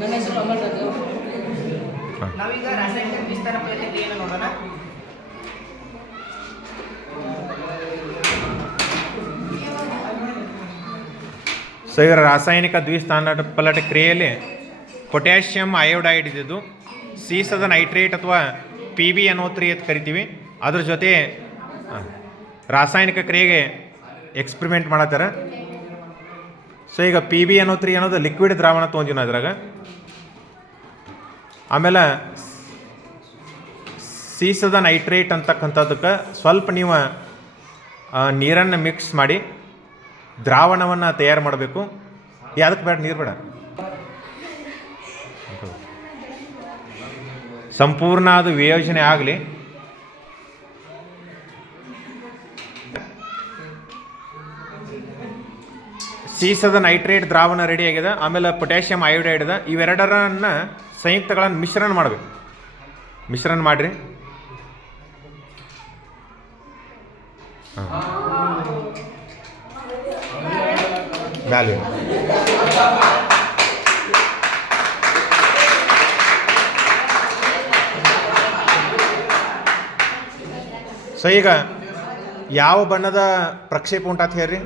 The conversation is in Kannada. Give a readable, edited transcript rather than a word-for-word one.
ನನ್ನ ಹೆಸರು ಅಮರ್ ರಾಜು. ನಾವೀಗ ರಾಸಾಯನಿಕ ದ್ವಿಸ್ತಾರ ಪ್ರಕ್ರಿಯೆಯನ್ನು ನೋಡೋಣ. ಸೊ ಈಗ ರಾಸಾಯನಿಕ ದ್ವಿಸ್ಥಾನ ಪಲ್ಲಟ ಕ್ರಿಯೆಯಲ್ಲಿ ಪೊಟ್ಯಾಷಿಯಂ ಅಯೋಡೈಡ್ ಇದ್ದಿದ್ದು ಸೀಸದ ನೈಟ್ರೇಟ್ ಅಥವಾ PbNO3 ಅಂತ ಕರಿತೀವಿ. ಅದ್ರ ಜೊತೆ ರಾಸಾಯನಿಕ ಕ್ರಿಯೆಗೆ ಎಕ್ಸ್ಪರಿಮೆಂಟ್ ಮಾಡತ್ತಾರ. ಸೊ ಈಗ PbNO3 ಅನ್ನೋದು ಲಿಕ್ವಿಡ್ ದ್ರಾವಣ ತೊಗೊಂಡಿನ ಅದ್ರಾಗ. ಆಮೇಲೆ ಸೀಸದ ನೈಟ್ರೇಟ್ ಅಂತಕ್ಕಂಥದ್ದಕ್ಕೆ ಸ್ವಲ್ಪ ನೀವು ನೀರನ್ನು ಮಿಕ್ಸ್ ಮಾಡಿ ದ್ರಾವಣವನ್ನು ತಯಾರು ಮಾಡಬೇಕು. ಯಾವುದಕ್ಕೆ ಬೇಡ, ನೀರು ಬೇಡ, ಸಂಪೂರ್ಣ ಅದು ವಿಯೋಜನೆ ಆಗಲಿ. ಸೀಸದ ನೈಟ್ರೇಟ್ ದ್ರಾವಣ ರೆಡಿ ಆಗಿದೆ. ಆಮೇಲೆ ಪೊಟ್ಯಾಷಿಯಂ ಅಯೋಡೈಡ್ ಇದೆ. ಇವೆರಡರನ್ನು ಸಂಯುಕ್ತಗಳನ್ನು ಮಿಶ್ರಣ ಮಾಡಬೇಕು. ಮಿಶ್ರಣ ಮಾಡಿರಿ. ವ್ಯಾಲ್ಯೂ ಸೊ ಈಗ ಯಾವ ಬಣ್ಣದ ಪ್ರಕ್ಷೇಪ ಉಂಟಾತ ಹೇಳ್ರಿ.